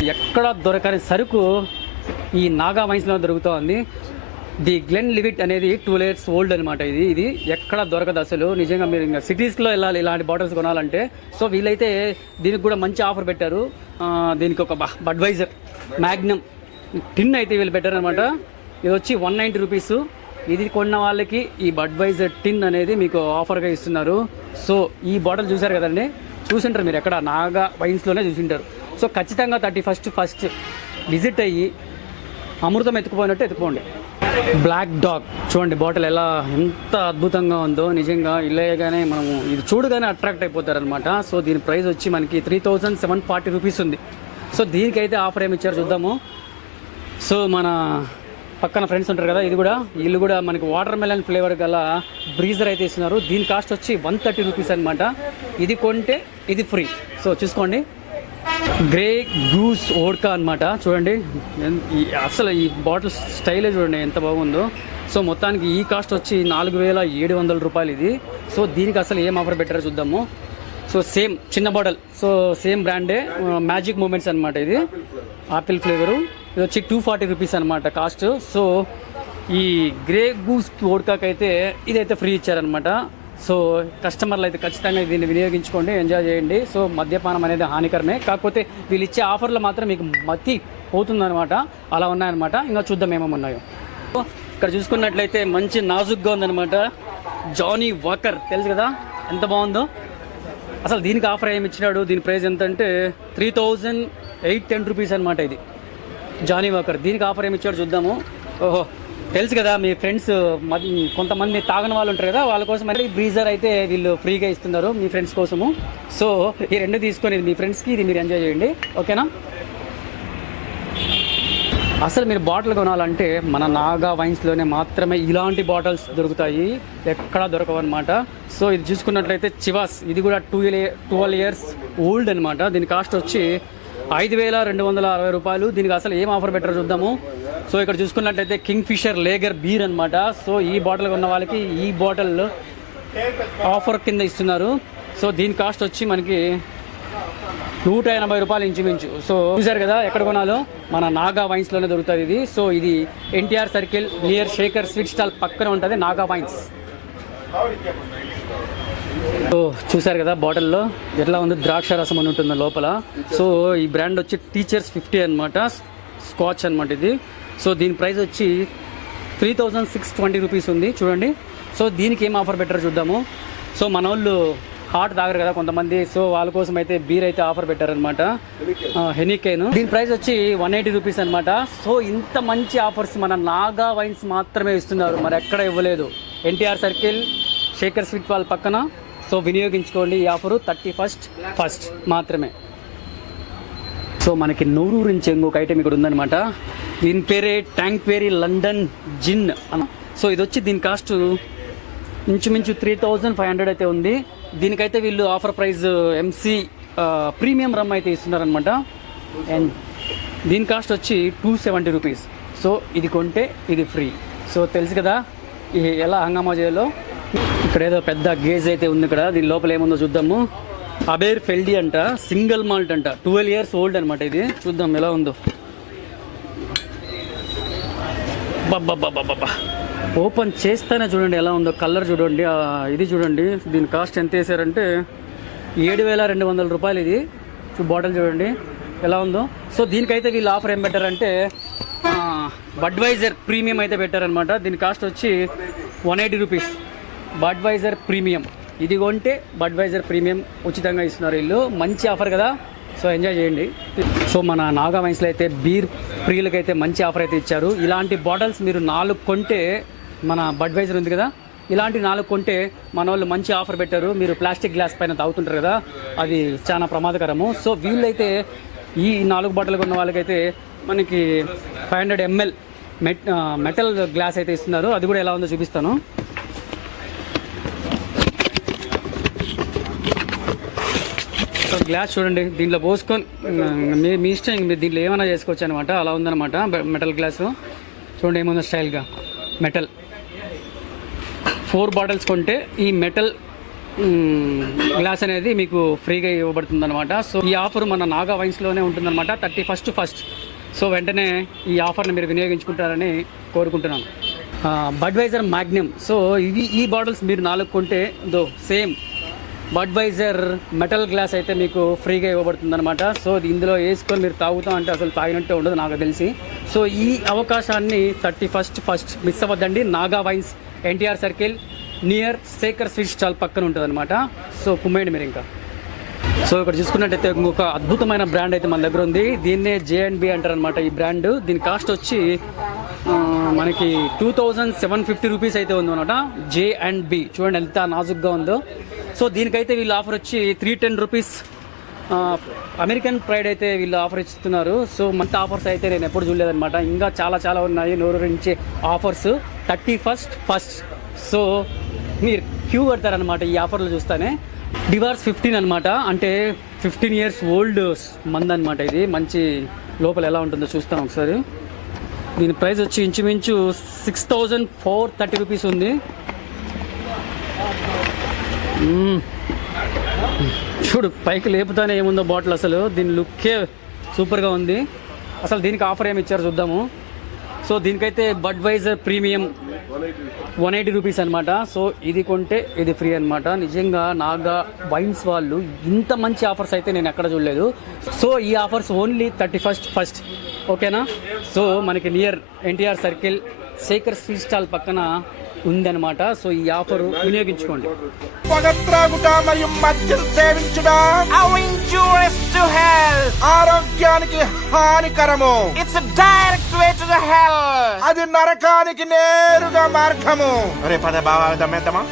ఎక్కడ దొరకని సరుకు ఈ నాగా వైన్స్లో దొరుకుతోంది. ది గ్లెన్ లివిట్ అనేది 2 years ఓల్డ్ అనమాట. ఇది ఎక్కడ దొరకదు అసలు. నిజంగా మీరు ఇంకా సిటీస్లో వెళ్ళాలి ఇలాంటి బాటిల్స్ కొనాలంటే. సో వీళ్ళైతే దీనికి కూడా మంచి ఆఫర్ పెట్టారు. దీనికి ఒక బడ్వైజర్ మ్యాగ్నమ్ టిన్ అయితే వీళ్ళు పెట్టారనమాట. ఇది వచ్చి 190 రూపీస్. ఇది కొన్న వాళ్ళకి ఈ బడ్వైజర్ టిన్ అనేది మీకు ఆఫర్గా ఇస్తున్నారు. సో ఈ బాటిల్ చూసారు కదండి, చూసింటారు మీరు, ఎక్కడ నాగా వైన్స్లోనే చూసింటారు. సో ఖచ్చితంగా 31st విజిట్ అయ్యి అమృతం ఎత్తుకుపోయినట్టు ఎత్తుకోండి. బ్లాక్ డాగ్ చూడండి బాటిల్ ఎంత అద్భుతంగా ఉందో. నిజంగా ఇలాగానే మనము ఇది చూడగానే అట్రాక్ట్ అయిపోతారనమాట. సో దీని ప్రైస్ వచ్చి మనకి 3740 రూపీస్ ఉంది. సో దీనికైతే ఆఫర్ ఏమి ఇచ్చారు చూద్దాము. సో మన పక్కన ఫ్రెండ్స్ ఉంటారు కదా, వీళ్ళు కూడా మనకి వాటర్ మెలన్ ఫ్లేవర్ గల బ్రీజర్ అయితే ఇస్తున్నారు. దీని కాస్ట్ వచ్చి 130 రూపీస్ అనమాట. ఇది కొంటే ఇది ఫ్రీ. సో చూసుకోండి, గ్రే గూస్ ఓడ్కా అనమాట. చూడండి అసలు ఈ బాటిల్ స్టైలే చూడండి ఎంత బాగుందో. సో మొత్తానికి ఈ కాస్ట్ వచ్చి 4700 రూపాయలు ఇది. సో దీనికి అసలు ఏం ఆఫర్ పెట్టారో చూద్దాము. సో సేమ్ చిన్న బాటిల్, సో సేమ్ బ్రాండే, మ్యాజిక్ మూమెంట్స్ అనమాట. ఇది ఆపిల్ ఫ్లేవరు. ఇది వచ్చి 240 రూపీస్ అనమాట కాస్ట్. సో ఈ గ్రే గూస్ ఓడ్కాకి అయితే ఇదైతే ఫ్రీ ఇచ్చారనమాట. సో కస్టమర్లు అయితే ఖచ్చితంగా దీన్ని వినియోగించుకోండి, ఎంజాయ్ చేయండి. సో మద్యపానం అనేది హానికరమే, కాకపోతే వీళ్ళు ఇచ్చే ఆఫర్లు మాత్రం మీకు మత్తి పోతుందనమాట. అలా ఉన్నాయన్నమాట. ఇంకా చూద్దాం ఏమేమి ఉన్నాయో. ఇక్కడ చూసుకున్నట్లయితే మంచి నాజుగ్గా ఉందనమాట. జానీ వాకర్ తెలుసు కదా, ఎంత బాగుందో. అసలు దీనికి ఆఫర్ ఏమి ఇచ్చినాడు, దీని ప్రైస్ ఎంత అంటే 3810 రూపీస్ అనమాట. ఇది జానీ వాకర్. దీనికి ఆఫర్ ఏమి ఇచ్చాడు చూద్దాము. ఓహో తెలుసు కదా, మీ ఫ్రెండ్స్ కొంతమంది తాగని వాళ్ళు ఉంటారు కదా, వాళ్ళ కోసం అయితే బ్రీజర్ అయితే వీళ్ళు ఫ్రీగా ఇస్తున్నారు మీ ఫ్రెండ్స్ కోసము. సో ఈ రెండు తీసుకొని ఇది మీ ఫ్రెండ్స్కి, ఇది మీరు ఎంజాయ్ చేయండి, ఓకేనా. అసలు మీరు బాటిల్ కొనాలంటే మన నాగా వైన్స్లోనే మాత్రమే ఇలాంటి బాటిల్స్ దొరుకుతాయి, ఎక్కడా దొరకవన్నమాట. సో ఇది చూసుకున్నట్లయితే చివాస్, ఇది కూడా 12 years ఓల్డ్ అనమాట. దీని కాస్ట్ వచ్చి 5260 రూపాయలు. దీనికి అసలు ఏం ఆఫర్ పెట్టారో చూద్దాము. సో ఇక్కడ చూసుకున్నట్లయితే కింగ్ ఫిషర్ లేగర్ బీర్ అనమాట. సో ఈ బాటిల్ ఉన్న వాళ్ళకి ఈ బాటిల్ ఆఫర్ కింద ఇస్తున్నారు. సో దీని కాస్ట్ వచ్చి మనకి 180 రూపాయలు ఇంచుమించు. సో చూసారు కదా ఎక్కడ కొనాలో, మన నాగా వైన్స్లోనే దొరుకుతుంది ఇది. సో ఇది NTR circle near Shekhar sweet stall పక్కన ఉంటుంది నాగా వైన్స్. సో చూసారు కదా బాటిల్లో ఎట్లా ఉంది, ద్రాక్ష రసం అని ఉంటుంది లోపల. సో ఈ బ్రాండ్ వచ్చి టీచర్స్ 50 అనమాట, స్కాచ్ అనమాట ఇది. సో దీని ప్రైస్ వచ్చి 3620 రూపీస్ ఉంది చూడండి. సో దీనికి ఏం ఆఫర్ పెట్టారో చూద్దాము. సో మన వాళ్ళు హాట్ తాగరు కదా కొంతమంది, సో వాళ్ళ కోసం అయితే బీర్ అయితే ఆఫర్ పెట్టారనమాట, హెనికేన్. దీని ప్రైస్ వచ్చి 180 రూపీస్ అనమాట. సో ఇంత మంచి ఆఫర్స్ మన నాగా వైన్స్ మాత్రమే ఇస్తున్నారు, మరి ఎక్కడ ఇవ్వలేదు. ఎన్టీఆర్ సర్కిల్ శేఖర్ స్వీట్ వాళ్ళ పక్కన. సో వినియోగించుకోండి ఈ ఆఫరు 31st మాత్రమే. సో మనకి నూరూరు నుంచి ఇంకొక ఐటెం ఇక్కడ ఉందనమాట. దీని పేరే ట్యాంక్వేరీ లండన్ జిన్. సో ఇది వచ్చి దీని కాస్ట్ ఇంచుమించు 3500 అయితే ఉంది. దీనికైతే వీళ్ళు ఆఫర్ ప్రైస్ ఎంసీ ప్రీమియం రమ్ అయితే ఇస్తున్నారనమాట. అండ్ దీని కాస్ట్ వచ్చి 270 రూపీస్. సో ఇది కొంటే ఇది ఫ్రీ. సో తెలుసు కదా ఎలా హంగామా చేయాలో. ఇక్కడ ఏదో పెద్ద గేజ్ అయితే ఉంది ఇక్కడ, దీని లోపల ఏముందో చూద్దాము. అబేర్ ఫెల్డీ అంట, సింగిల్ మాల్ట్ అంట, 12 years ఓల్డ్ అనమాట. ఇది చూద్దాం ఎలా ఉందో. బాబా ఓపెన్ చేస్తేనే చూడండి ఎలా ఉందో, కలర్ చూడండి, ఇది చూడండి. దీని కాస్ట్ ఎంత వేసారంటే 7200 రూపాయలు ఇది. బాటిల్ చూడండి ఎలా ఉందో. సో దీనికైతే వీళ్ళు ఆఫర్ ఏం పెట్టారంటే బడ్వైజర్ ప్రీమియం అయితే పెట్టారనమాట. దీని కాస్ట్ వచ్చి 180 రూపీస్. బడ్వైజర్ ప్రీమియం ఇది కొంటే బడ్వైజర్ ప్రీమియం ఉచితంగా ఇస్తున్నారు వీళ్ళు. మంచి ఆఫర్ కదా, సో ఎంజాయ్ చేయండి. సో మన నాగా వైన్స్లో అయితే బీర్ ప్రియులకి అయితే మంచి ఆఫర్ అయితే ఇచ్చారు. ఇలాంటి బాటిల్స్ మీరు 4 కొంటే, మన బడ్వైజర్ ఉంది కదా, ఇలాంటి 4 కొంటే మన వాళ్ళు మంచి ఆఫర్ పెట్టారు. మీరు ప్లాస్టిక్ గ్లాస్ పైన తాగుతుంటారు కదా, అది చాలా ప్రమాదకరము. సో వీళ్ళైతే ఈ 4 బాటిల్ కొన్న వాళ్ళకైతే మనకి 500 ml మెటల్ గ్లాస్ అయితే ఇస్తున్నారు. అది కూడా ఎలా ఉందో చూపిస్తాను. గ్లాస్ చూడండి, దీంట్లో పోసుకొని మీ ఇష్టం, మీరు దీంట్లో ఏమైనా చేసుకోవచ్చు అనమాట. అలా ఉందన్నమాట మెటల్ గ్లాసు. చూడండి ఏముందో స్టైల్గా మెటల్. 4 బాటిల్స్ కొంటే ఈ మెటల్ గ్లాస్ అనేది మీకు ఫ్రీగా ఇవ్వబడుతుంది అనమాట. సో ఈ ఆఫర్ మన నాగా వైన్స్లోనే ఉంటుందన్నమాట 31st. సో వెంటనే ఈ ఆఫర్ని మీరు వినియోగించుకుంటారని కోరుకుంటున్నాను. Budweiser Magnum. సో ఈ బాటిల్స్ మీరు 4 కొంటే సేమ్ బడ్వైజర్ మెటల్ గ్లాస్ అయితే మీకు ఫ్రీగా ఇవ్వబడుతుంది అనమాట. సో ఇందులో వేసుకొని మీరు తాగుతాం అంటే అసలు తాగినట్టే ఉండదు నాకు తెలిసి. సో ఈ అవకాశాన్ని 31st మిస్ అవ్వద్దండి. Naga wines NTR circle near Shekhar sweet stall పక్కన ఉంటుంది అనమాట. సో కుమ్మేయండి మీరు ఇంకా. సో ఇక్కడ చూసుకున్నట్టయితే ఇంకొక అద్భుతమైన బ్రాండ్ అయితే మన దగ్గర ఉంది. దీన్నే J&B అంటారు అనమాట ఈ బ్రాండ్. దీని కాస్ట్ వచ్చి మనకి 2750 రూపీస్ అయితే ఉంది అనమాట. J&B చూడండి ఎంత నాజుగ్గా ఉందో. సో దీనికైతే వీళ్ళు ఆఫర్ వచ్చి 310 రూపీస్ అమెరికన్ ప్రైడ్ అయితే వీళ్ళు ఆఫర్ ఇస్తున్నారు. సో మంత్ ఆఫర్స్ అయితే నేను ఎప్పుడు చూడలేదన్నమాట. ఇంకా చాలా ఉన్నాయి నోరూరించే ఆఫర్స్ 31st. సో మీరు క్యూ కడతారనమాట ఈ ఆఫర్లు చూస్తానే. డివార్స్ 15 అనమాట, అంటే 15 years ఓల్డ్ మంది అనమాట. ఇది మంచి లోపల ఎలా ఉంటుందో చూస్తాను ఒకసారి. దీని ప్రైస్ వచ్చి ఇంచుమించు 6430 రూపీస్ ఉంది. చూడు పైకి లేపుతానే ఏముందో బాటిల్. అసలు దీని లుక్కే సూపర్గా ఉంది. అసలు దీనికి ఆఫర్ ఏమి ఇచ్చారో చూద్దాము. సో దీనికైతే బడ్వైజర్ ప్రీమియం 180 రూపీస్ అనమాట. సో ఇది కొంటే ఇది ఫ్రీ అనమాట. నిజంగా నాగా వైన్స్ వాళ్ళు ఇంత మంచి ఆఫర్స్ అయితే నేను ఎక్కడ చూడలేదు. సో ఈ ఆఫర్స్ ఓన్లీ 31st. ఓకేనా. సో మనకి near NTR circle Shekhar sweet stall పక్కన ఉందన్నమాట. సో ఈ ఆఫర్ వినియోగించుకోండి. పొగత్రాగుట మరియు మద్యం సేవించడం ఆరోగ్యానికి హానికరము. It's a direct way to the hell. అది నరకానికి నేరుగా మార్గము. అరే పద బావా దమ్మేద్దామా?